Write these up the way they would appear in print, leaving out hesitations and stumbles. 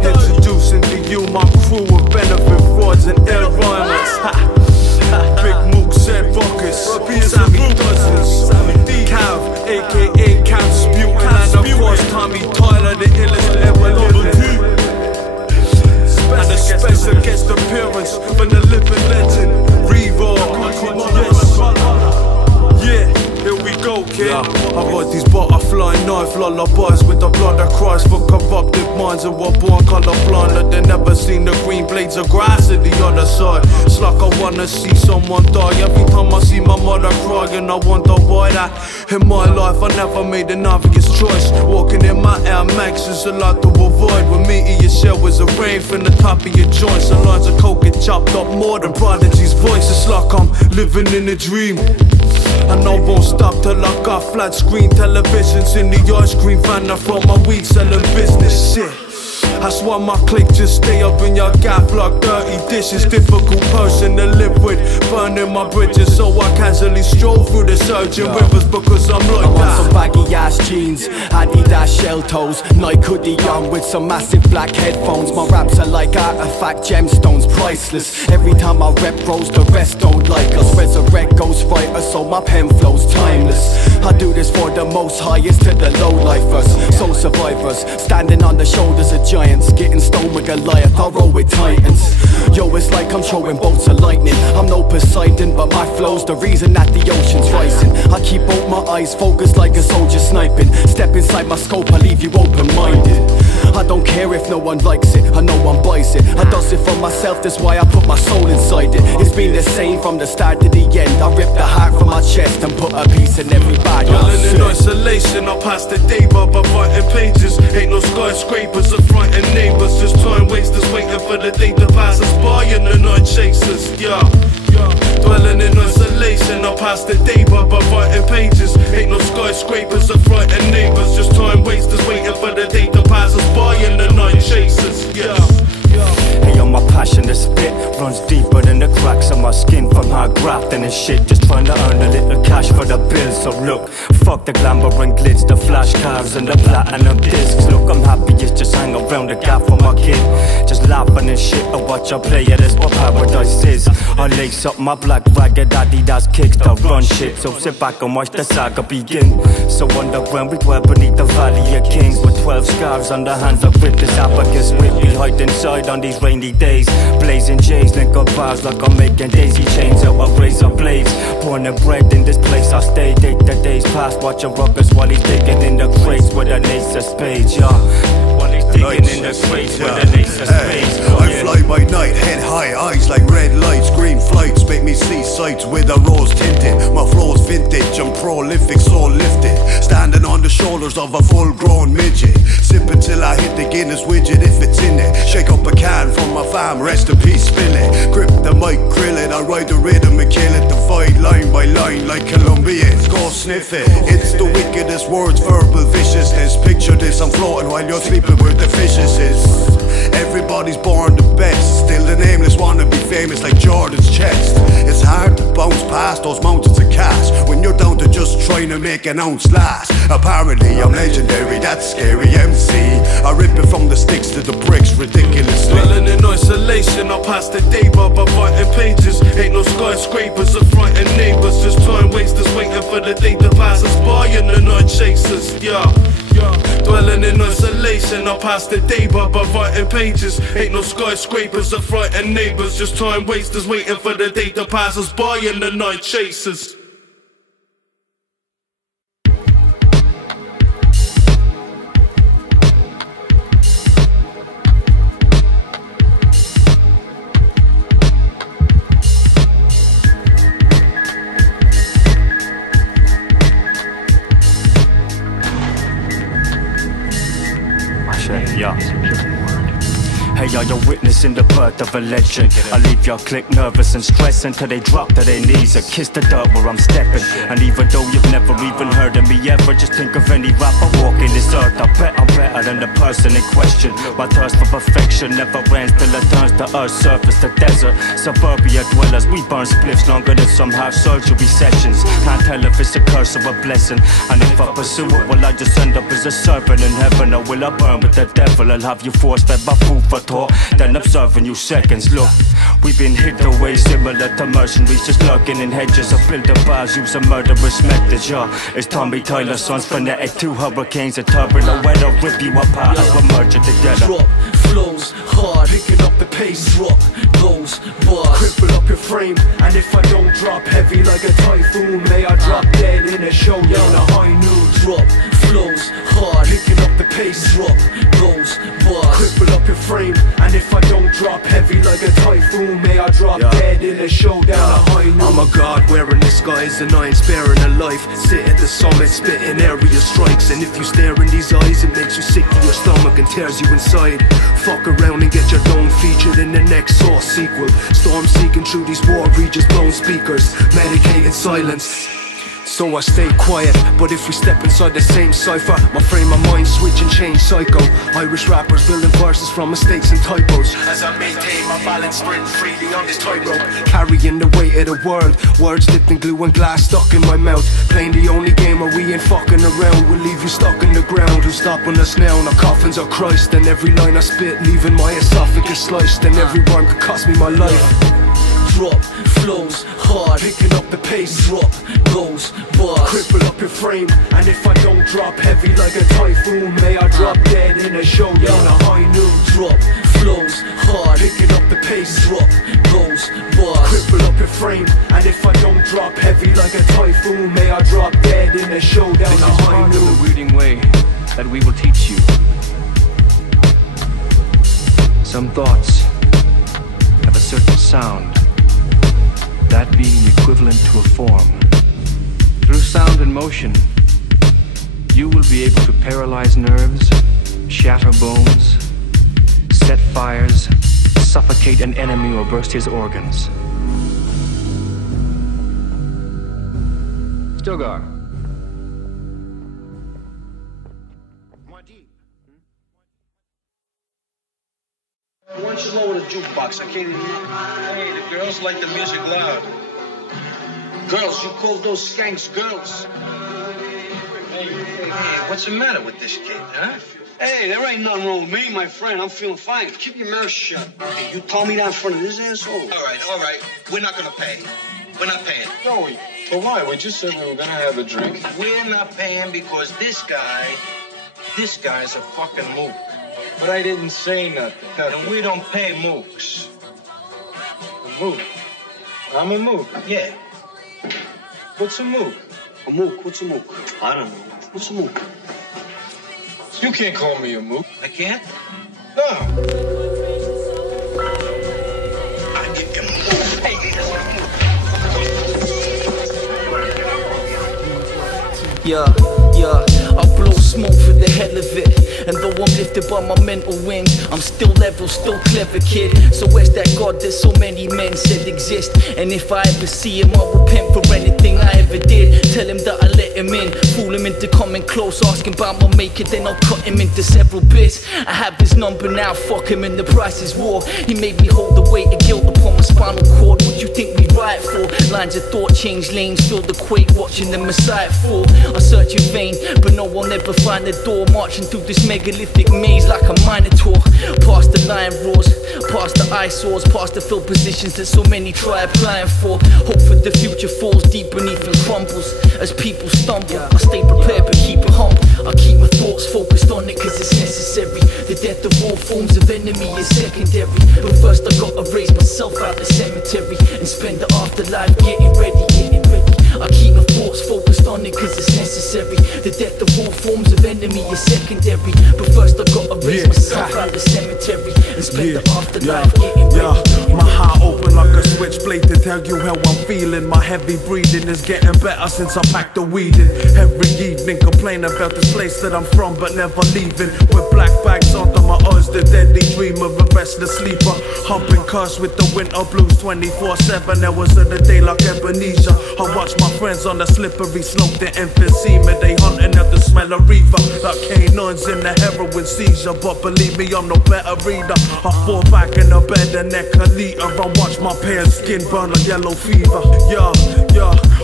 Introducing to you my crew of benefit frauds and ill rhymers. Big Mook said Ruckus, Sammy Dozens, Cav, aka Kavsputin, and of course Tommy Tyler, the illest ever living. And a special guest appearance from the living legend, RiRa. Yeah. Here we go, kid. I wrote these butterfly knife lullabies with the blood that cries for corrupted minds and were born colorblind, that they never seen the green blades of grass at the other side. It's like I wanna see someone die every time I see my mother cry, and I wonder why that. In my life I never made an obvious choice. Walking in my Air Max is a lot to avoid. When meeting your shell was a rain from the top of your joints, and lines of coke get chopped up more than Prodigy's voice. It's like I'm living in a dream, and I won't stop till I got flat screen televisions in the ice cream van. I from my weed selling business shit. That's why my clique just stay up in your gap like dirty dishes. Difficult person to live with, burning my bridges, so I casually stroll through the surging rivers because I'm like that. I want some baggy ass jeans, Adidas shell toes, Nike hoodie on with some massive black headphones. My raps are like artifact gemstones, priceless. Every time I rep grows, the rest don't like us. Resurrect ghostwriters, so my pen flows timeless. I do this for the most highest to the low lifers, soul survivors, standing on the shoulders of giants, getting stoned with Goliath, I roll with titans. Yo, it's like I'm throwing bolts of lightning. I'm no Poseidon, but my flow's the reason that the ocean's rising. I keep both my eyes focused like a soldier sniping. Step inside my scope, I leave you open-minded. I don't care if no one likes it, I know one buys it. I does it for myself, that's why I put my soul inside it. It's been the same from the start to the end. I rip the heart from my chest and put a piece in everybody. Dwelling in isolation, I pass the day by writing pages. Ain't no skyscrapers or frightened neighbors, just time wasters waiting for the day to pass us by, and the night chasers, yeah. Dwelling in isolation, I pass the day by writing pages. Ain't no skyscrapers or frightened neighbors, just time wasters waiting for the day to pass us by, and the night chasers, yeah. Hey, yo, my passion to spit runs deeper than the cracks on my skin from hard grafting and shit. Just trying to earn a little cash for the bills. So look, fuck the glamour and glitz, the flash cars and the platinum discs. Look, I'm happy it's just hang around the gap for my kid. Just laughing and shit, I watch I play it, that's what paradise is. I lace up my black ragged Adidas kicks to run shit. So sit back and watch the saga begin. So underground we dwell beneath the valley of kings, with 12 scars on the hands of witness abacus. Whip we hide inside on these rainy days, blazing J's, link up bars like I'm making daisy chains out of razor blades. Born and bred in this place I stay, take the days past, watching ruckus while he's digging in the crates with an ace of spades, yeah. While he's digging in the crates with an ace of spades, I fly by night, head high, eyes like red lights, green Green flights make me see sights with a rose tinted. My flow's vintage, I'm prolific, soul lifted. Standing on the shoulders of a full-grown midget. Sipping till I hit the Guinness widget if it's in it. Shake up a can from my fam, rest in peace, spill it. Grip the mic, grill it, I ride the rhythm and kill it. Divide line by line like Colombians, go sniff it. It's the wickedest words, verbal viciousness. Picture this, I'm floating while you're sleeping with the fishes. Everybody's born the best, still the nameless wanna be famous like Jordan's chest. It's hard to bounce past those mountains of cash when you're down to just trying to make an ounce last. Apparently I'm legendary, that's scary MC. I rip it from the sticks to the bricks ridiculously. Dwelling in isolation, I pass the day by writing pages. Ain't no skyscrapers or frightened neighbors, just time wasters waiting for the day to pass us by and the night chasers, yeah. Dwelling in isolation, I pass the day by writing pages. Ain't no skyscrapers or frightened neighbors, just time wasters waiting for the day to pass us by and the night chasers. Yeah. Hey y'all, you're witnessing the birth of a legend. I leave y'all click nervous and stressed until they drop to their knees or kiss the dirt where I'm stepping. And even though you've never even heard of me ever, just think of any rapper walking this earth. I bet I'm better than the person in question. My thirst for perfection never ends till it turns the earth's surface to desert. Suburbia dwellers, we burn spliffs longer than some have surgery sessions. Can't tell if it's a curse or a blessing. And if I pursue it, will I just end up as a servant in heaven? Or will I burn with the devil? I'll have you force-fed by food for thought, then observing you seconds. Look, we've been hid away similar to mercenaries, just lurking in hedges or building bars, using murderous methods. Yeah, it's Tommy Tyler's son's phonetic. Two hurricanes, a turbulent weather, rip you apart as we're merging together. Drop flows hard, picking up the pace. Drop those bars, cripple up your frame. And if I don't drop heavy like a typhoon, may I drop dead in a showdown, a high noon. Drop flows hard, picking up the pace. Drop those bars, cripple up your frame. And if I don't drop heavy like a typhoon, may I drop dead in a showdown, a high noon. I'm a god wearing disguise and I ain't sparing a life. Sit at the summit, spitting area strikes. And if you stare in these eyes, it makes you sick to your stomach and tears you inside. Fuck around and get your dome featured in the next Saw sequel. Storm seeking through these war regions, blown speakers, medicated silence. So I stay quiet, but if we step inside the same cipher, my frame of mind switch and change psycho. Irish rappers building verses from mistakes and typos. As I maintain my balance, sprint freely on this tightrope, carrying the weight of the world. Words dipped in glue and glass stuck in my mouth. Playing the only game where we ain't fucking around. We'll leave you stuck in the ground. Who's stopping us now? Our coffins are Christ. And every line I spit, leaving my esophagus sliced. And every rhyme could cost me my life. Drop flows hard, picking up the pace. Drop those bars, cripple up your frame. And if I don't drop heavy like a typhoon, may I drop dead in a showdown, a high noon. Drop flows hard, picking up the pace. Drop those bars, cripple up your frame. And if I don't drop heavy like a typhoon, may I drop dead in a showdown, a high noon. This is part of the reading way that we will teach you. Some thoughts have a certain sound, that being equivalent to a form. Through sound and motion, you will be able to paralyze nerves, shatter bones, set fires, suffocate an enemy or burst his organs. Stilgar. Why don't you lower the jukebox? I can't even hear. Hey, the girls like the music loud. Girls, you call those skanks girls? Hey, what's the matter with this kid, huh? Hey, there ain't nothing wrong with me, my friend. I'm feeling fine. Keep your mouth shut. Hey, you told me that in front of this asshole. All right. We're not gonna pay. We're not paying. No, but why? We just said we were gonna have a drink. We're not paying because this guy's a fucking mook. But I didn't say nothing. And we don't pay mooks. A mook? I'm a mook. Yeah. What's a mook? A mook? What's a mook? I don't know. What's a mook? You can't call me a mook. I can't? No. I give you mook. Hey, Yeah, I blow smoke for the hell of it. And though I'm lifted by my mental wings, I'm still level, still clever, kid. So where's that God that so many men said exist? And if I ever see him, I'll repent for anything I ever did. Tell him that I let him in, fool him into coming close, asking about my maker, then I'll cut him into several bits. I have his number now, fuck him, and the price is war. He made me hold the weight of guilt upon my spinal cord. What you think we riot for? Lines of thought change lanes, feel the quake, watching the Messiah fall. I search in vain, but no one ever find the door. Marching through this megalithic maze like a minotaur. Past the lion roars, past the eyesores, past the filled positions that so many try applying for. Hope for the future falls deep beneath and crumbles as people stumble. I stay prepared but keep it humble. I keep my thoughts focused on it cause it's necessary. The death of all forms of enemy is secondary. But first I gotta raise myself out the cemetery and spend the afterlife getting ready, getting ready. I keep my thoughts focused on it cause it's necessary. The death of all forms of enemy is secondary. But first I gotta raise myself out the cemetery and spend the afterlife getting ready. My heart open like a switchblade to tell you how I'm feeling. My heavy breathing is getting better since I packed the weed in. Every evening complaining about this place that I'm from but never leaving. With black bags under my eyes, the deadly dream of a restless sleeper. Humping cars with the winter blues 24/7 hours of the day like Ebenezer. I watch my friends on the slippery slope, the emphysema. They hunting out the smell of reefer like canines in the heroin seizure. But believe me, I'm no better reader. I fall back in the bed and neck a liter. I watch my pale skin burn a yellow fever. Yeah,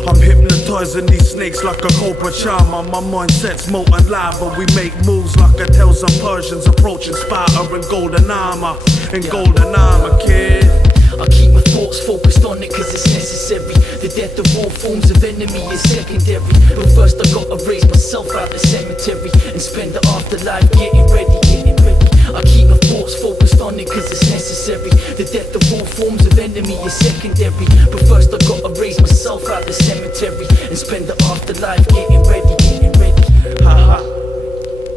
I'm hypnotizing these snakes like a cobra charmer. My mindset's molten lava. We make moves like a tales of Persians approaching Sparta in golden armor. In golden armor, kid. I keep my thoughts focused on it cause it's necessary. The death of all forms of enemy is secondary. But first I gotta raise myself out the cemetery and spend the afterlife getting ready, getting ready. I keep my thoughts focused on it cause it's necessary. The death of all forms of enemy is secondary. But first I gotta raise myself out the cemetery and spend the afterlife getting ready, getting ready. Ha ha.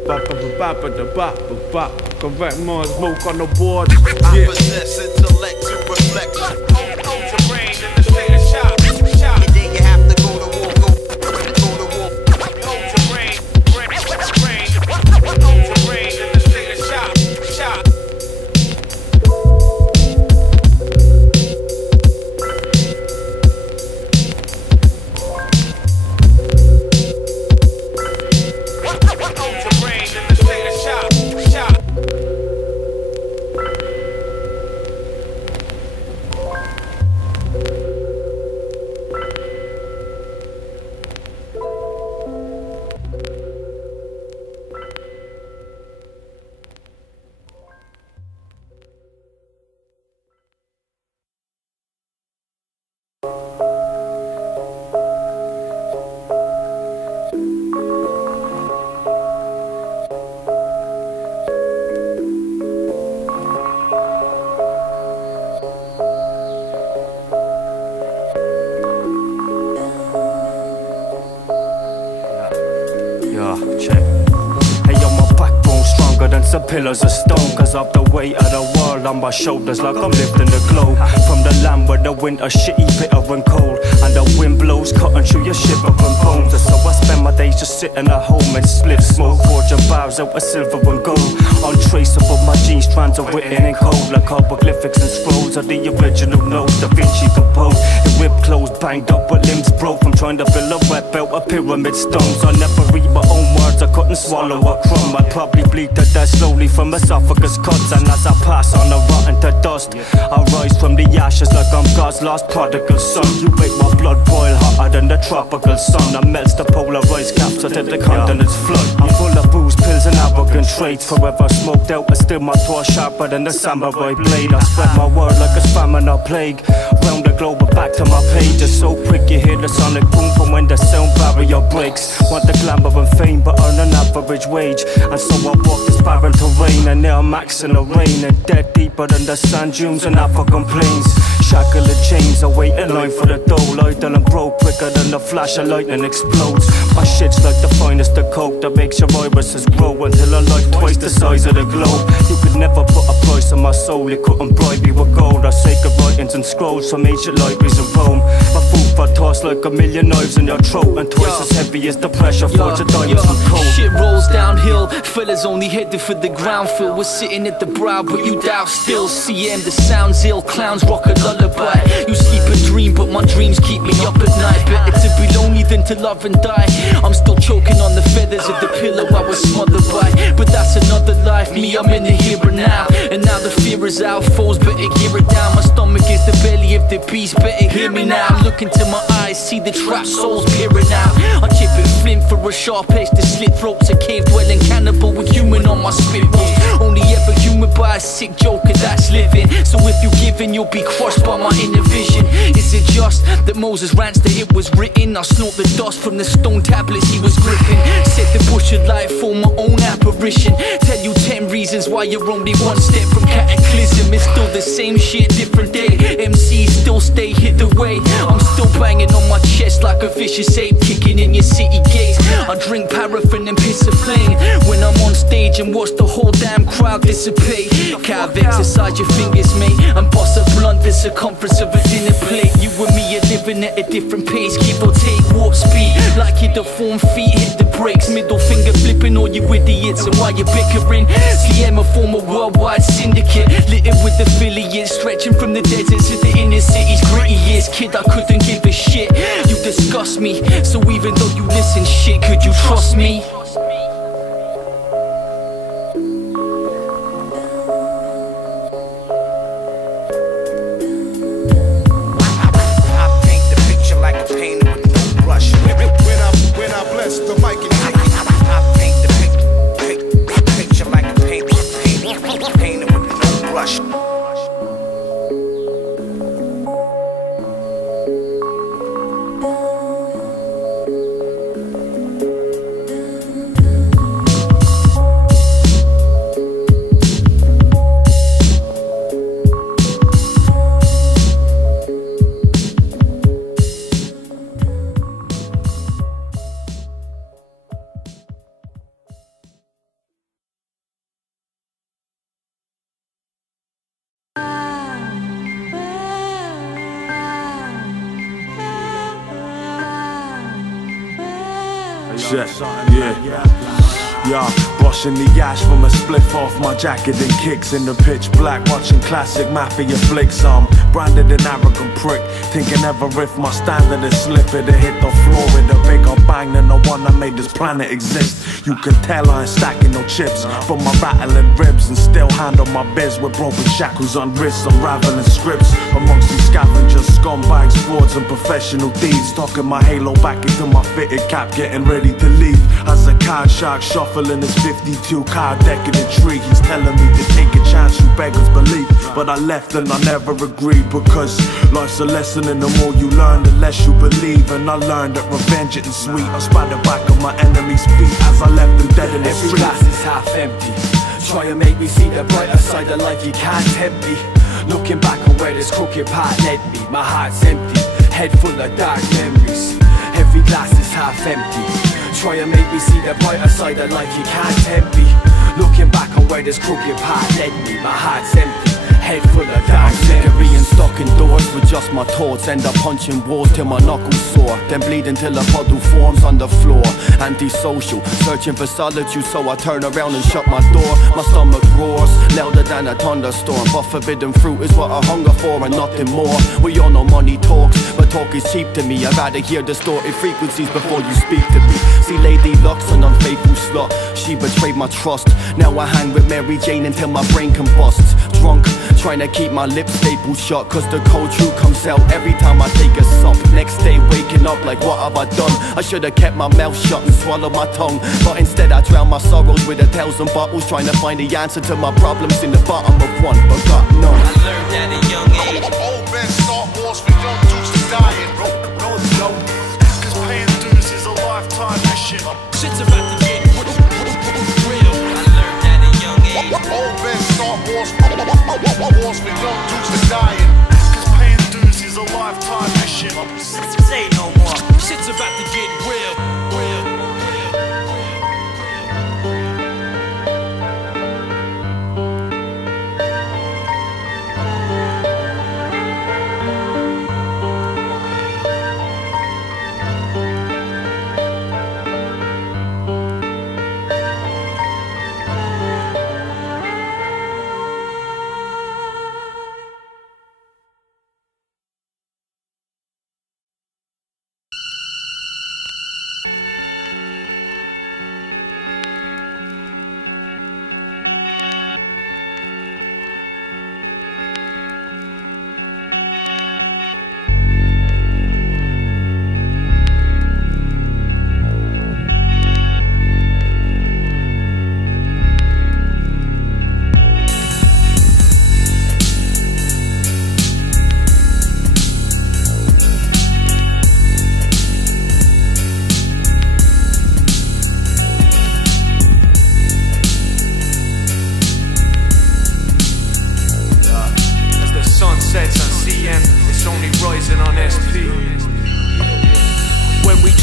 Ba-ba-ba-ba-ba-ba-ba-ba. Correct more smoke on the board. I possess intellect to reflect. Hold your brain in the state of shock. And then you have to go to war, go to war. Hold your brain. Hold your brain in the state of shock. Some pillars of stone, cause of the weight of the world on my shoulders, like I'm lifting the globe. From the land where the winter shitty, bitter and cold, and the wind blows cutting through your shivering bones. And so I spend my days just sitting at home and split smoke, forging bars out with silver and gold. Untraceable, my gene strands are written in code, like hieroglyphics and scrolls of the original notes Da Vinci composed. It ripped clothes, banged up with limbs broke from trying to fill a rep out of pyramid stones. I never read my own words, I couldn't swallow a crumb. I'd probably bleed to death slowly from esophagus cuts, and as I pass on the rotten to dust, I rise from the ashes like I'm God's lost prodigal son. You make my blood boil hotter than the tropical sun. I melts the polarized caps until the continents flood. I'm full of booze, pills and arrogant traits, forever smoked out, and still my thought sharper than the samurai blade. I spread my word like a famine or plague, round the globe and back to my pages. So quick you hear the sonic boom from when the sound barrier breaks. Want the glamour and fame but earn an average wage, and so I walk this barren terrain, and now I'm maxing the rain, and dead deeper than the sand dunes and African plains. Shackle and chains, I wait in line for the dough, idle and broke, quicker than the flash of lightning explodes. My shit's like the finest of coke that makes your irises grow until I like twice the size of the globe. You could never put a price on my soul, you couldn't bribe me with gold. I sacred writings and scrolls from ancient libraries of Rome. My food I toss like a million knives in your throat, and twice as heavy as the pressure for your diamonds and cold. Shit rolls downhill, fellas only headed for the ground floor. We're sitting at the brow, but you doubt still. CM, the sound's ill, clowns rock a lullaby. You sleep and dream, but my dreams keep me up at night. Better to be lonely than to love and die. I'm still choking on the feathers of the pillow I was smothered by. But that's another life, me, I'm in the here and now. And now the fear is out, foes better gear it down. My stomach is the belly of the beast, better hear me now. Look into my eyes, see the trapped souls peering out. I chip and flint for a sharp edge to slit throats. A cave dwelling cannibal with human on my spitballs. Only ever human by a sick joker that's living. So if you give in, you'll be crushed by my inner vision. Is it just that Moses rants that it was written? I snort the dust from the stone tablets he was gripping. Set the bush of life for my own apparition. Tell you 10 reasons why you're only one step from cataclysm. It's still the same shit, different day. MCs still stay hid away. I'm still banging on my chest like a vicious ape, kicking in your city gates. I drink paraffin and piss a flame when I'm on stage and watch the whole damn crowd dissipate. Calve exercise your fingers, mate, and bust a blunt the circumference of a dinner plate. You and me are living at a different pace, give or take warp speed. Like your deformed feet hit the brakes, middle finger flipping all you idiots. And while you're bickering, CM a former worldwide syndicate, littered with affiliates, stretching from the deserts to the inner city's grittiest. Kid, I couldn't give a shit, you disgust me. So even though you listen shit, could you trust me? The mic and I paint the picture like a painter with no brush. Yeah, brushing the ash from a spliff off my jacket and kicks in the pitch black, watching classic mafia flicks. I'm branded an arrogant prick, thinking ever if my standard is slipping, it hit the floor with a bigger bang than the one that made this planet exist. You can tell I ain't stacking no chips from my rattling ribs, and still handle my biz with broken shackles on wrists, unraveling scripts amongst these scavengers, scumbags, frauds and professional thieves. Talking my halo back into my fitted cap, getting ready to leave as a card shark shuffling his 52 card deck in the tree. He's telling me to take a chance, you beggars believe, but I left and I never agreed, because life's a lesson and the more you learn, the less you believe. And I learned that revenge isn't sweet. I spat the back of my enemy's feet as I left them dead in the street. Every glass is half empty. Try and make me see the brighter side of life, you can't tempt me. Looking back on where this crooked path led me, my heart's empty, head full of dark memories. Every glass is half empty. Try and make me see the brighter side of life, you can't tempt me. Looking back on where this crooked path led me, my heart's empty, head full of dark memories. And stocking doors with just my thoughts, end up punching walls till my knuckles sore, then bleed until a puddle forms on the floor. Antisocial, searching for solitude, so I turn around and shut my door. My stomach roars, louder than a thunderstorm, but forbidden fruit is what I hunger for and nothing more. We all know money talks, but talk is cheap to me. I'd rather hear distorted frequencies before you speak to me. See Lady Luck's an unfaithful slut, she betrayed my trust. Now I hang with Mary Jane until my brain combusts. Drunk, trying to keep my lips stapled shut, cause the cold truth comes out every time I take a sup. Next day waking up like, what have I done? I should have kept my mouth shut and swallowed my tongue, but instead I drown my sorrows with 1,000 bottles, trying to find the answer to my problems in the bottom of one, but got none. I learned at a young age. Old men start wars for young dudes to dying. No, cause paying dues is a lifetime mission. Shit's about to get real. I learned at a young age. Old men start wars for young dudes to dying. Cause paying dues is a lifetime mission. Say no more. Shit's about to get real.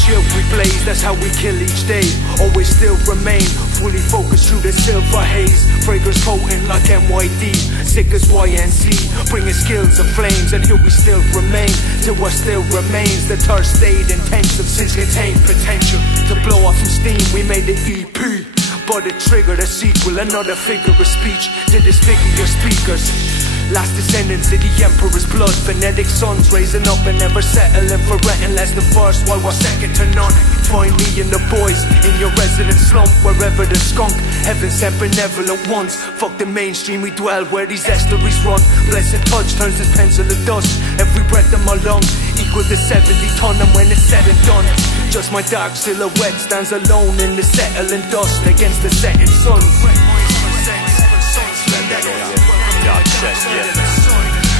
shield we blaze, that's how we kill each day. Always still remain fully focused through the silver haze. Fragrance potent like NYD, sick as YNC, bringing skills and flames. And here we still remain, till what still remains. The thirst stayed intensive since contained potential to blow off some steam. We made the EP, but it triggered a sequel, another figure of speech to disfigure your speakers. Last descendants of the emperor's blood, phonetic sons raising up and never settling for renting less than first while we're second to none. Find me and the boys in your resident slump, wherever the skunk, heaven sent benevolent ones. Fuck the mainstream, we dwell where these estuaries run. Blessed touch turns this pencil to dust. Every breath in my lung equals to 70 ton, and when it's said and done, just my dark silhouette stands alone in the settling dust against the setting sun.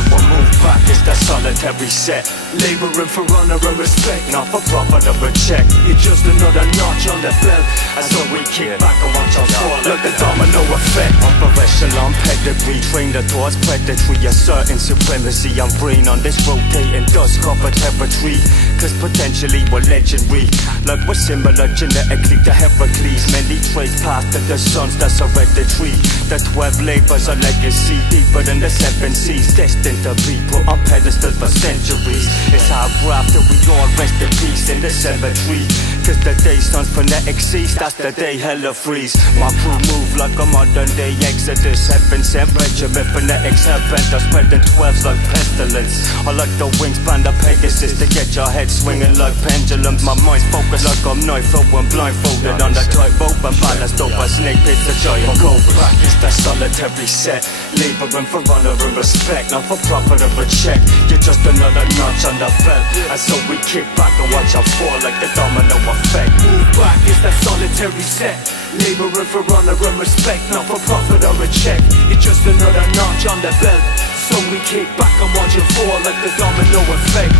We'll move back, it's that solitary set. Laboring for honor and respect, not for profit or a check. You're just another notch on the belt, as though we kick back and watch our fall like the domino effect. Upper echelon pedigree, train the thoughts predatory, asserting supremacy. I'm brain on this rotating dust covered territory, cause potentially we're legendary, like we're similar genetically to Heracles. Many traits past to the sons, that's hereditary. The 12 labors are legacy, deeper than the 7 seas, destined to be put on pedestals for centuries. It's our graph that we all rest in peace in the cemetery, cause the day sun's phonetic cease, that's the day hella freeze. My crew move like a modern day exodus, heaven sent regiment, phonetics hellbent are spreading 12s like pestilence. I like the wingspan of Pegasus to get your head swinging like pendulums. My mind's focused like I'm knifed when blindfolded on the tightrope and balanced over snake pits, a giant go back, it's that solitary set. Laboring for honor and respect, not for profit or a check. You're just another notch on the belt, and so we kick back and watch our fall like the domino effect. Move back, it's that solitary set. Laboring for honor and respect, not for profit or a check. You're just another notch on the belt, so we kick back and watch it fall like the domino effect.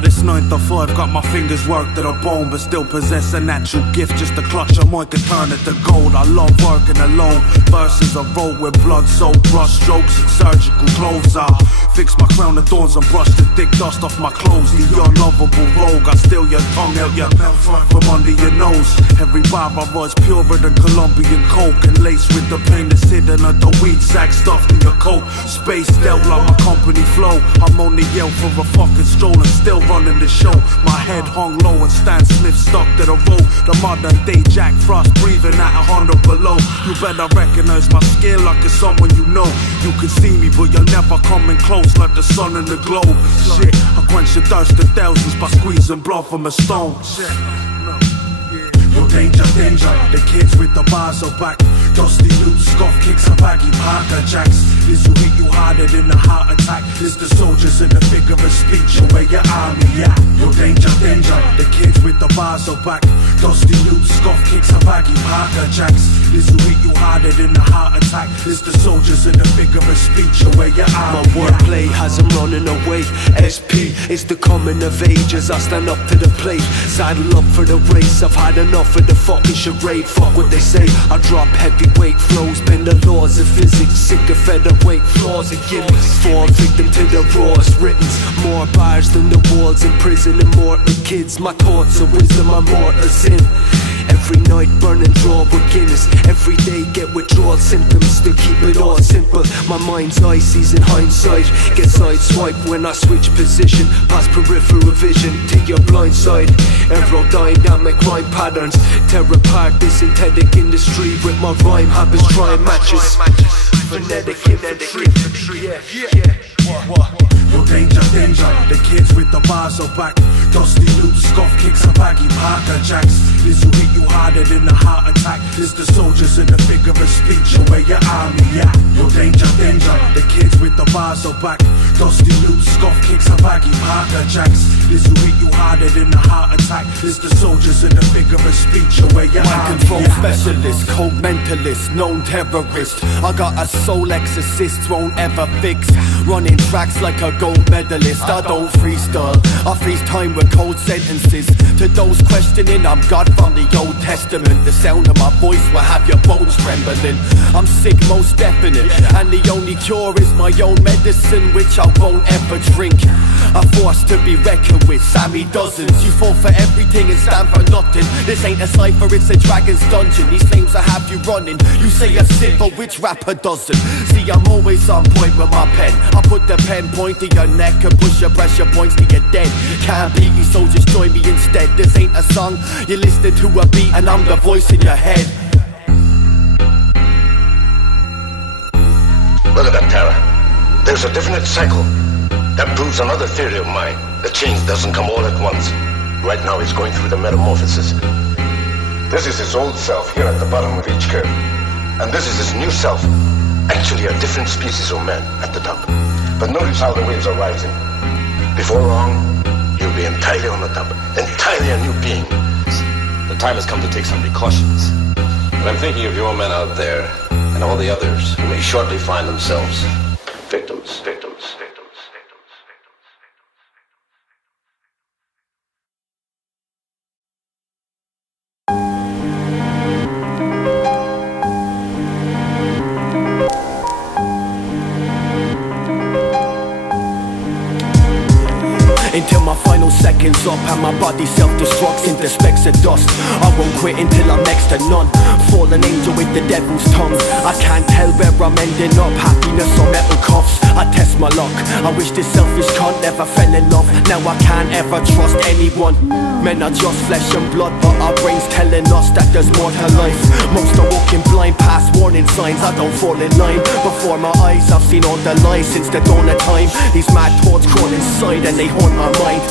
This 9 to 5 got my fingers worked to the bone, but still possess a natural gift just to clutch a mic and turn it to gold. I love working alone, verses I wrote with blood soaked brush strokes and surgical clothes. I fix my crown of thorns and brush the thick dust off my clothes. The unlovable rogue, I steal your tongue out your mouth from under your nose. Every bar I was purer than Colombian coke, and laced with the pain that's hidden under the weed sack stuffed in your coat. Space dealt like my company flow. I'm on the yell for a fucking stroll and still running the show. My head hung low and Stan Smith stuck to the road. The modern day Jack Frost breathing at 100 below. You better recognize my skill like it's someone you know. You can see me but you're never coming close like the sun and the globe. Shit, I quench your thirst to thousands by squeezing blood from a stone. Yo, danger, danger, the kids with the bars are back. Dusty loot, scuff kicks and baggy Parker Jacks. This will hit you harder than a heart attack. It's the soldiers in the figure of speech, or where your army at. Yo, danger, danger, the kids with the bars are back. Dusty loot, scuff kicks and baggy Parker Jacks. This will hit you harder than a heart attack. It's the soldiers in the figure of speech, or where your army at. My wordplay has them running away. SP is the coming of age as I stand up to the plate. Saddle up for the race, I've had enough of the fucking charade. Fuck what they say, I drop heavyweight flows, bend the laws of physics. Sick of featherweight flaws and gimmicks. Fall victim to the rawest writtens. More bars than the walls in prison, immortal kids. My thoughts of wisdom, I'm mortal sin. Every night burn and draw with Guinness. Every day get withdrawal symptoms. Still keep it all simple. My mind's eye sees in hindsight. Get sideswiped when I switch position. Past peripheral vision to your blind side. Aerodynamic rhyme patterns. Tear apart this synthetic industry with my rhyme habits. Trying matches. Phonetic infantry. Yeah. Yo, danger, danger. The kids with the bars are back. Dusty loops, scuff kicks and baggy Parker jacks. This will hit you harder than a heart attack. This the soldiers in the figure of speech. Where your army at? Yo, danger, danger. The kids with the bars are back. Dusty loops, scuff kicks and baggy Parker jacks. This will hit you harder than a heart attack. This the soldiers in the figure of speech. Where your mind control specialist, cold mentalist, known terrorist. I got a soul exorcist, won't ever fix. Running tracks like a gold medalist. I don't freestyle, I freeze time with cold sentences. To those questioning, I'm God from the Old Testament. The sound of my voice will have your bones trembling. I'm sick, most definite, and the only cure is my own medicine, which I won't ever drink. I'm forced to be reckoned with, Sammy dozens. You fall for everything and stand for nothing. This ain't a cipher, it's a dragon's dungeon. These flames will have you running. You say you're sick, but which rapper doesn't? See, I'm always on point with my pen. I put the pen point to your neck and push your pressure points to your dead. Can't beat me, so just join me instead. This ain't a song, you're listening to a beat and I'm the voice in your head. Look at that, Tara. There's a definite cycle. That proves another theory of mine. The change doesn't come all at once. Right now he's going through the metamorphosis. This is his old self here at the bottom of each curve. And this is his new self. Actually a different species of man at the top. But notice how the waves are rising. Before long, you'll be entirely on the top. Entirely a new being. The time has come to take some precautions. But I'm thinking of your men out there and all the others who may shortly find themselves victims. Until my final seconds up and my body self-destructs into specks of dust. I won't quit until I'm next to none. Fallen angel with the devil's tongue. I can't tell where I'm ending up. Happiness or metal cuffs, I test my luck. I wish this selfish cunt never fell in love. Now I can't ever trust anyone. Men are just flesh and blood, but our brains telling us that there's more to life. Most are walking blind past warning signs. I don't fall in line. Before my eyes I've seen all the lies since the dawn of time. These mad thoughts crawl inside and they haunt my mind.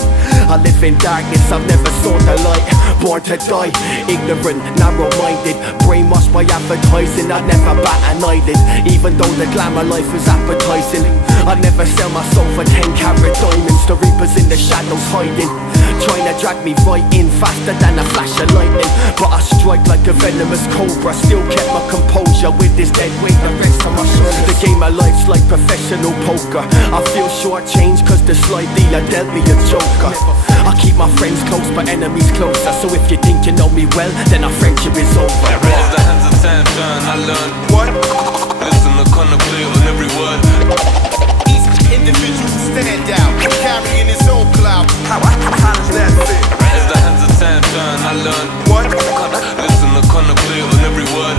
I live in darkness, I've never saw the light. Born to die, ignorant, narrow-minded, brainwashed by advertising. I'd never bat an eyelid, even though the glamour life is appetizing. I'd never sell my soul for 10-carat diamonds. The reapers in the shadows hiding, trying to drag me right in faster than a flash of lightning. But I strike like a venomous cobra. Still kept my composure with this dead weight the rest of my shoulders. The game of life's like professional poker. I feel shortchanged cause the sly dealer dealt me a joker. I keep my friends close but enemies closer. So if you think you know me well, then our friendship is over. I raise the hands of tension, I learned what? Listen to contemplate on every word. Each individual stand out, carrying his own cloud. How does that fit? Raise the hands of tension, I learned what? Listen to contemplate on every word.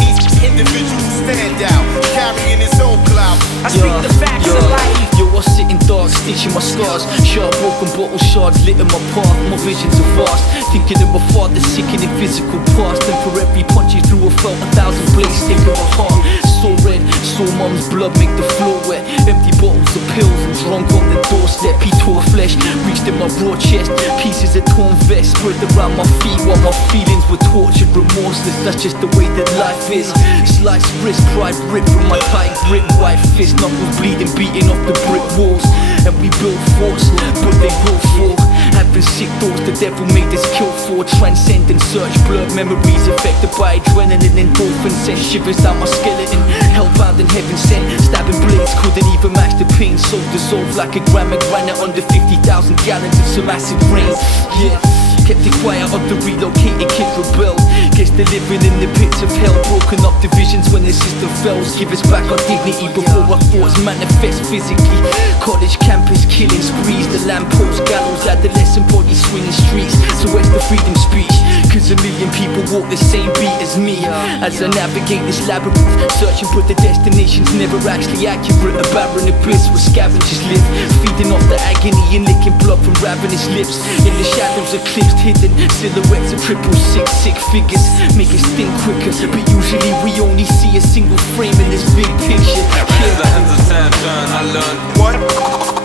Each individual stand out, carrying his own cloud. I speak the facts of life. Yo, I sit in dark, stitching my scars. Sharp broken bottle shards lit in my path. My visions are vast, thinking of my father's sickening physical past. And for every punch you threw, I felt 1,000 blades stick in my heart. So red, saw mum's blood make the floor wet. Empty bottles of pills and drunk on the doorstep. He tore flesh, reached in my broad chest. Pieces of torn vest spread around my feet while my feelings were tortured, remorseless. That's just the way that life is. Sliced wrist, pride ripped from my tight grip. White fist, knuckles bleeding, beating off the brick walls. And we built forts, but they will fall. Having sick thoughts the devil made us kill for. Transcendent search, blurred memories affected by adrenaline. Endorphins sent shivers down my skeleton. Hellbound in heaven sent, stabbing blades couldn't even match the pain. Soul dissolved like a gram of granite under 50,000 gallons of some acid rain. Yeah, kept it quiet of the relocated kid rebelled. Guess they're living in the pits of hell. Broken up divisions when the system fails. Give us back our dignity before our thoughts manifest physically. Cottage campus killing sprees, the lamppost gallows, adolescent bodies swinging streets. So where's the freedom speech? Cause a million people walk the same beat as me. As I navigate this labyrinth, searching but the destination's never actually accurate. A barren abyss where scavengers live, feeding off the agony and licking blood from ravenous lips. In the shadows eclipsed, hidden silhouettes of 666 figures make us think quicker, but usually we only see a single frame in this big picture. As the hands of time turn, I learn what?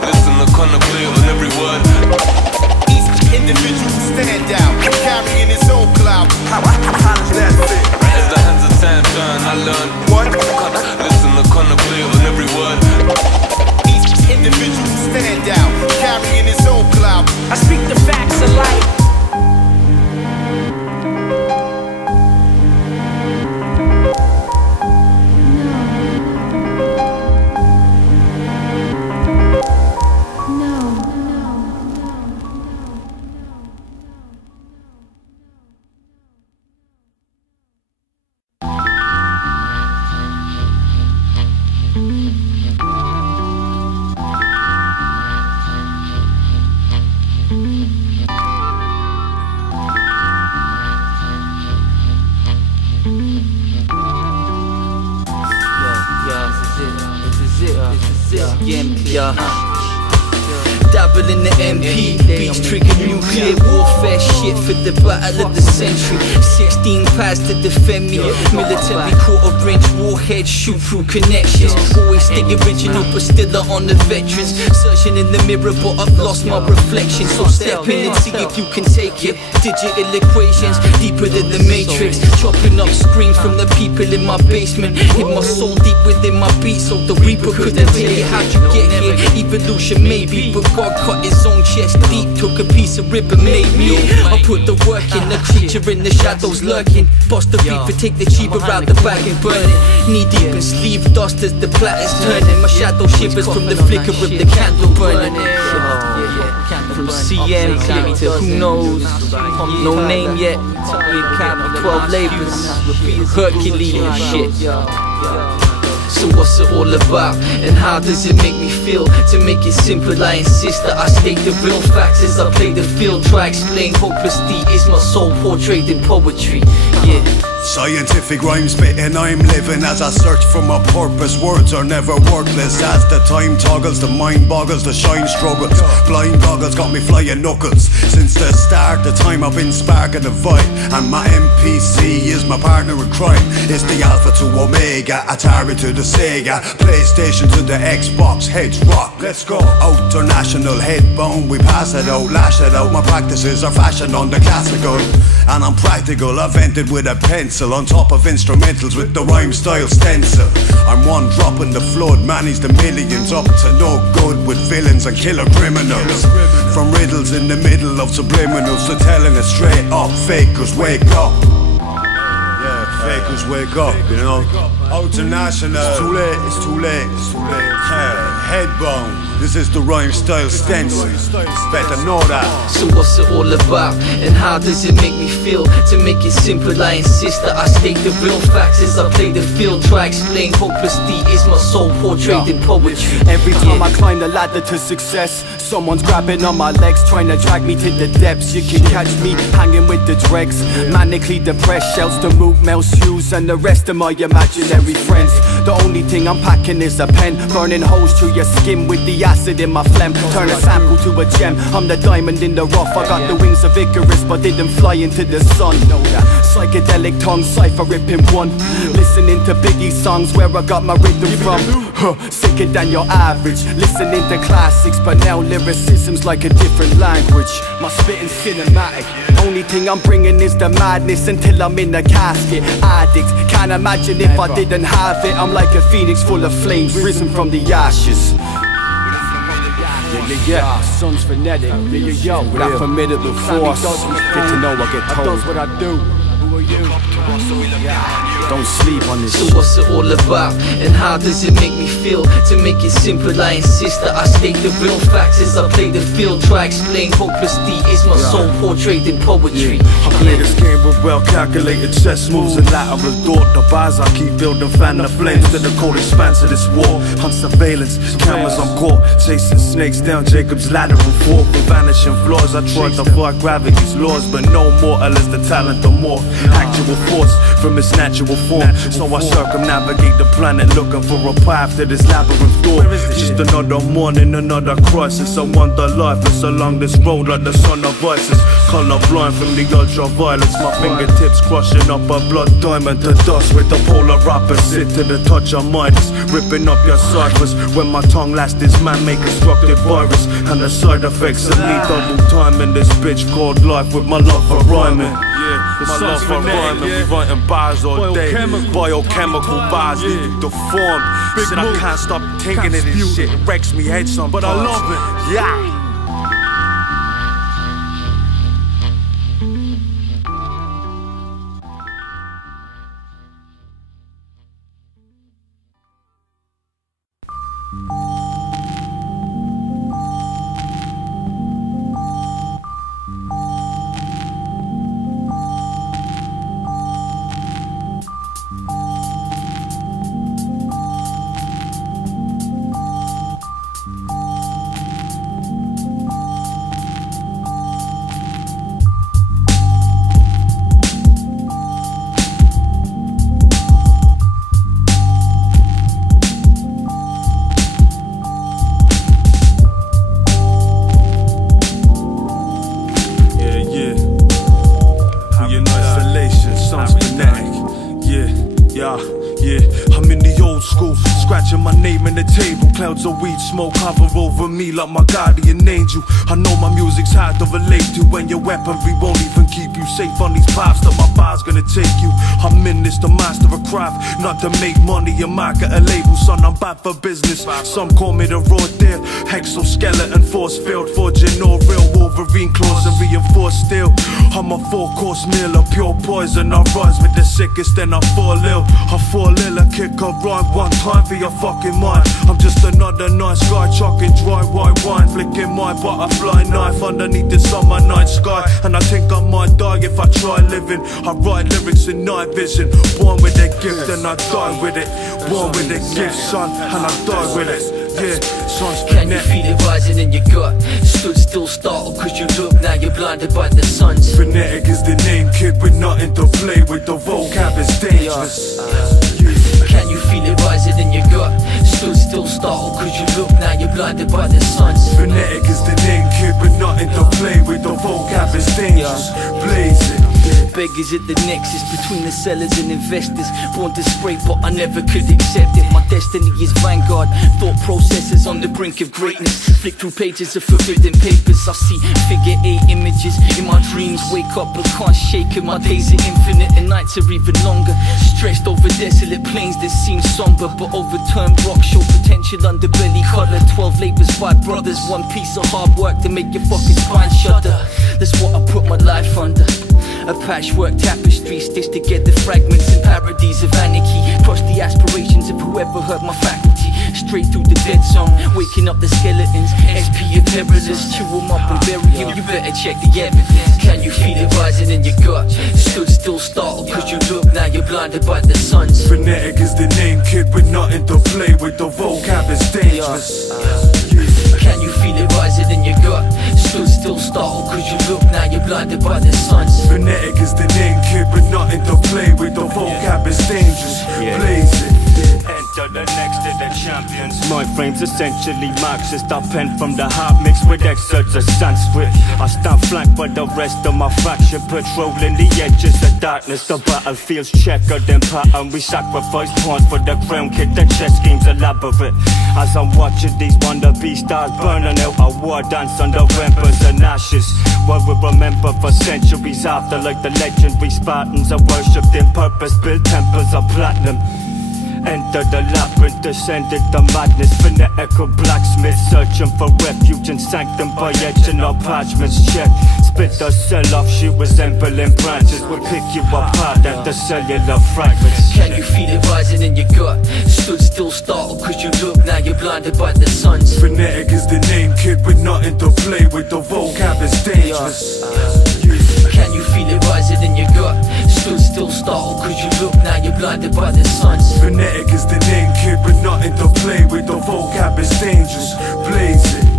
Listen to contemplate on every word. Each individual stand out, carrying his own cloud. How does that fit? As the hands of time turn, I learn what? Listen to contemplate on every word. Each individual stand out, carrying his own cloud. I speak the facts of life. Dabble in the MP, beats trigger nuclear warfare shit for the battle of the century. 16 pads to defend me, military quarter-inch warheads shoot through connections. Always stay original but still on the veterans. Searching in the mirror but I've lost my reflection. So step in and see if you can take it. Digital equations, deeper than the matrix. Chopping up screams from the people in my basement. Hit my soul deep within my beat, so the reaper couldn't tell you how'd you get here. Evolution maybe, but God cut his own chest deep, took a piece of rib and made me. I put the work in, the creature in the shadows lurking. Bust the beef and take the cheaper out the bag and burn it. Knee deep in sleeve dust as the platter's turning. My shadow shivers from the flicker of the candle burning. From CM to who knows, no name yet. 12 labors, Herculean shit. So what's it all about, and how does it make me feel? To make it simple, I insist that I state the real facts as I play the field. Try explain hopelessly is my soul portrayed in poetry. Yeah. Scientific rhyme spitting, I'm living as I search for my purpose. Words are never worthless. As the time toggles, the mind boggles, the shine struggles. Blind goggles got me flying knuckles. Since the start of time I've been sparking the vibe, and my MPC is my partner in crime. It's the Alpha to Omega, Atari to the Sega, PlayStation to the Xbox, heads rock. Let's go. International head bone, we pass it out, lash it out. My practices are fashion on the classical, and I'm practical. I've entered with a pencil on top of instrumentals with the rhyme style stencil. I'm one drop in the flood, manage the millions up to no good with villains and killer criminals. From riddles in the middle of subliminals to telling it straight up, fakers wake up. Yeah, fakers wake up, you know. International, it's too late, it's too late, it's too late. Headbone. This is the rhyme style stencil. Better know that. So what's it all about, and how does it make me feel? To make it simple, I insist that I state the real facts as I play the field. Try explain hopelessly is my soul portrayed in poetry. Every time I climb the ladder to success, someone's grabbing on my legs, trying to drag me to the depths. You can catch me hanging with the dregs, manically depressed. Shouts to Mook, Mouse, Hughes, and the rest of my imaginary friends. The only thing I'm packing is a pen, burning holes through your skin with the acid in my phlegm. Turn a sample to a gem, I'm the diamond in the rough. I got the wings of Icarus but didn't fly into the sun. Psychedelic tongue, cypher ripping one, listening to Biggie songs where I got my rhythm from. Sicker than your average, listening to classics but now lyricism's like a different language. My spitting's cinematic, only thing I'm bringing is the madness until I'm in the casket. Addict, can't imagine if I didn't have it. I'm like a phoenix full of flames, risen from the ashes. Yeah, son's phonetic. Yo, with that formidable force. Get to know I get told. That's what I do. Don't sleep on this. So what's it all about, and how does it make me feel? To make it simple, I insist that I state the real facts as I play the field. Try explain hopelessly is my soul portrayed in poetry. I play this game with well-calculated chess moves and lateral thought. The bars I keep building fan the flames to the cold expanse of this war. On surveillance, cameras on court, chasing snakes down Jacob's lateral fork. With vanishing flaws, I tried to fight gravity's laws, but no mortal is the talent or more actual force from its natural form. So I circumnavigate the planet looking for a path to this labyrinth door. Just another morning, another crisis. I wonder life is along this road like the sun of vices. Colorblind from the ultraviolence, my fingertips crushing up a blood diamond to dust with the polar opposite to the touch of Midas, ripping up your ciphers. When my tongue lasts this man-made constructed virus, and the side effects of lethal time in this bitch called life with my love for rhyming. My love for rhyming, we writing bars all day. Biochemical bars, leave you deformed. Shit, I can't stop thinking of this shit. It wrecks me head sometimes. But I love it. Yeah. Clouds of weed smoke hover over me like my guardian angel. I know my music's hard to relate to, when your weaponry won't even keep you safe on these paths that my bar's gonna take you. I'm in this to master a craft, not to make money and market a label. Son, I'm bad for business. Some call me the raw deal, exoskeleton force field, forging no real Wolverine claws and reinforced steel. I'm a 4-course meal of pure poison. I rise with the sickest, then I fall ill. I fall ill, I kick a rhyme one time for your fucking mind. I'm just another nice guy, chucking dry white wine, flicking my butterfly knife underneath the summer night sky. And I think I might die if I try living. I write lyrics in night vision, born with a gift and I die with it. Born with a gift, son, and I die with it. Yeah, son's can you feel it rising in your gut? Stood still startled cause you look, now you're blinded by the suns. Phonetic is the name, kid, with nothing to play with. The vocab is dangerous. Can you feel it rising in your gut? Stood still startled cause you look, now you're blinded by the suns. Phonetic is the name, kid, with nothing to play with. The vocab is dangerous. Blaze it. Beggars at the nexus between the sellers and investors. Born to spray but I never could accept it. My destiny is vanguard, thought processes on the brink of greatness. Flick through pages of forbidden papers. I see figure 8 images in my dreams. Wake up but can't shake it. My days are infinite and nights are even longer. Stretched over desolate plains that seem somber, but overturned rocks show potential underbelly color. 12 labors, 5 brothers, one piece of hard work to make your fucking spine shudder. That's what I put my life under. A patchwork tapestry stitched together fragments and parodies of anarchy. Crush the aspirations of whoever hurt my faculty. Straight through the dead zone, waking up the skeletons. SP of perilous, chew them up and bury him. You better check the evidence. Can you feel it rising in your gut? Stood still startled cause you look, now you're blinded by the suns. Phonetic is the name, kid, with nothing to play with. The vocab is dangerous. Can you feel it rising in your gut? Stood still startled cause you look, now you're blinded by the suns. Phonetic is the name, kid, with nothing to play with. The vocab is dangerous. Blaze it. Enter the next of the champions. My frame's essentially Marxist. I pen from the heart mixed with excerpts of Sanskrit. I stand flanked by the rest of my faction, patrolling the edges of darkness. The battlefield's checkered in pattern. We sacrifice pawns for the crown, kid. The chess game's elaborate. As I'm watching these wannabe stars burning out, a war dance under embers and ashes. What we remember for centuries after, like the legendary Spartans are worshipped in purpose-built temples of platinum. Enter the labyrinth, descended the madness. Phonetical blacksmith, searching for refuge and sanctum by etching our parchments. Check, split the cell off, shoot resembling branches. We'll pick you apart at the cellular fragments. Can you feel it rising in your gut? Stood still, startled cause you look, now you're blinded by the suns. Phonetic is the name, kid, with nothing to play with. The vocab is dangerous. Can you feel it rising in your gut? Stood still, startled cause you look, now you're blinded by the suns. Phonetic is the name, kid, with nothing to play with. The vocab is dangerous. Blaze it.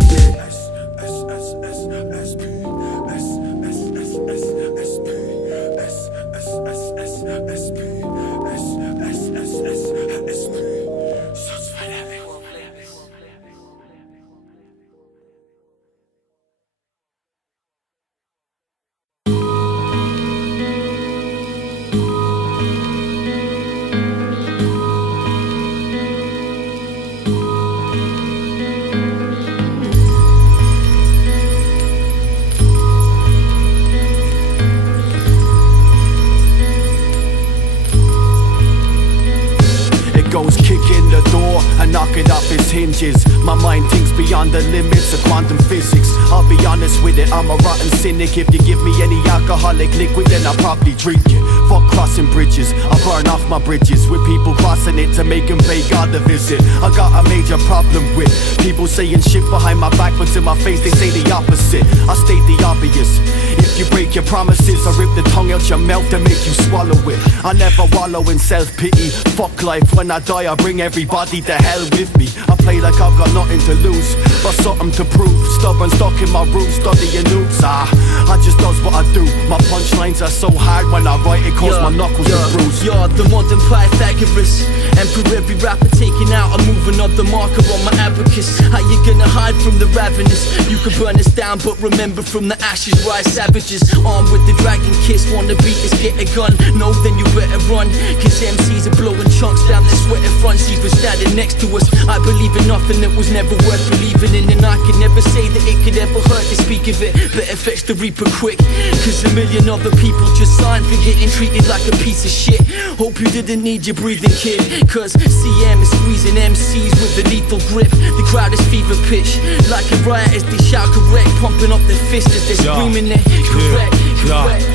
Knock it off its hinges. My mind thinks beyond the limits of quantum physics. I'll be honest with it, I'm a rotten cynic. If you give me any alcoholic liquid, then I'll probably drink it. Fuck crossing bridges, I burn off my bridges with people crossing it to make them pay God a visit. I got a major problem with people saying shit behind my back, but to my face they say the opposite. I state the obvious. If you break your promises, I rip the tongue out your mouth and make you swallow it. I never wallow in self-pity. Fuck life, when I die I bring everybody to hell with me. I play like I've got nothing to lose, but something to prove. Stubborn, stuck in my room, studying noobs. I just does what I do. My punchlines are so hard when I write it cause my knuckles to bruise. You're the modern Pythagoras, and for every rapper taking out I'm moving up the marker on my abacus. How you gonna hide from the ravenous? You can burn us down, but remember from the ashes rise savages. Armed with the dragon kiss, wanna beat us, get a gun. No, then you better run, cause MCs are blowing chunks down the sweater front seats. We're standing next to us. I believe in nothing that was never worth believing in, and I can never say that it could ever hurt to speak of it. Better fetch the reaper quick, cause a million other people just signed for getting treated like a piece of shit. Hope you didn't need your breathing, kid, cause CM is squeezing MCs with a lethal grip. The crowd is fever pitch, like a riot as they shout correct, pumping up their fists as they're screaming it. Correct, correct.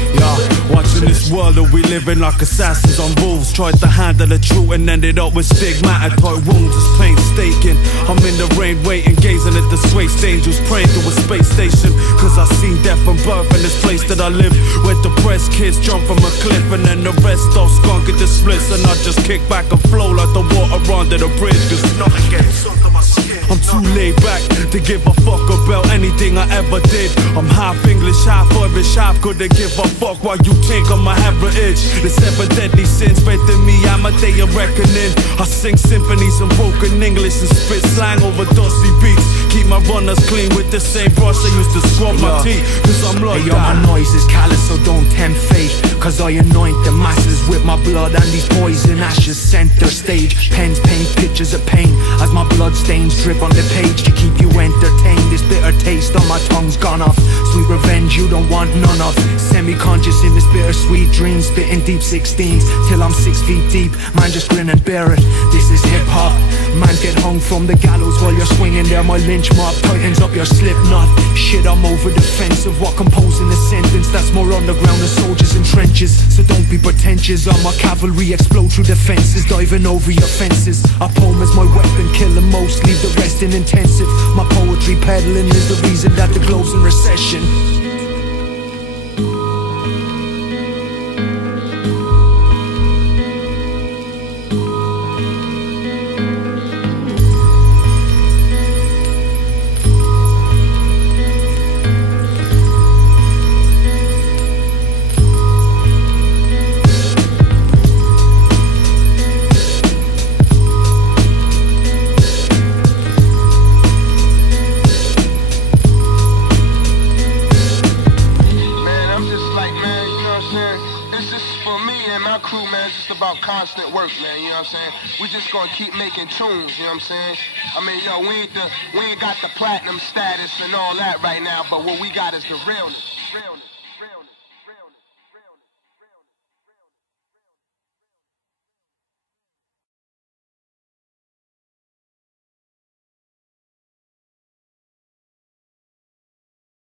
Watching this world that we live in like assassins on wolves. Tried to handle the truth and ended up with stigmatic toy wounds. It's painstaking. I'm in the rain waiting, gazing at the disgraced angels, praying to a space station. Cause I seen death from birth in this place that I live, where depressed kids jump from a cliff and then the rest all skunk at the splits. And I just kick back and flow like the water under the bridge. Cause nothing gets under my skin. I'm too laid back to give a fuck about anything I ever did. I'm half English, half Irish, half couldn't give a fuck while you think of my heritage. The 7 deadly sins bred in me, I'm a day of reckoning. I sing symphonies in broken English and spit slang over dusty beats. Keep my runners clean with the same brush I used to scrub my teeth. Cause I'm like hey, my noise is callous, so don't tempt fate. Cause I anoint the masses with my blood, and these poison ashes center stage. Pens paint pictures of pain as my blood stains drip on the page to keep you entertained. This bitter taste on my tongue's gone off. Sweet revenge you don't want none of. Semi-conscious in this bittersweet dream, spitting deep 16s till I'm 6 feet deep. Man, just grin and bear it. This is hip-hop. Man get hung from the gallows while you're swinging there. My lynch mob tightens up your slip knot. Shit, I'm over the fence of what composing a sentence that's more underground than soldiers in trenches. So don't be pretentious. I'm my cavalry, explode through the fences, diving over your fences. A poem is my weapon, killing most, leave the rest in intensive. My poetry peddling is the reason that the globe's in recession. Constant work, man, you know what I'm saying? We just gonna keep making tunes, you know what I'm saying? I mean, yo, we ain't got the platinum status and all that right now, but what we got is the realness.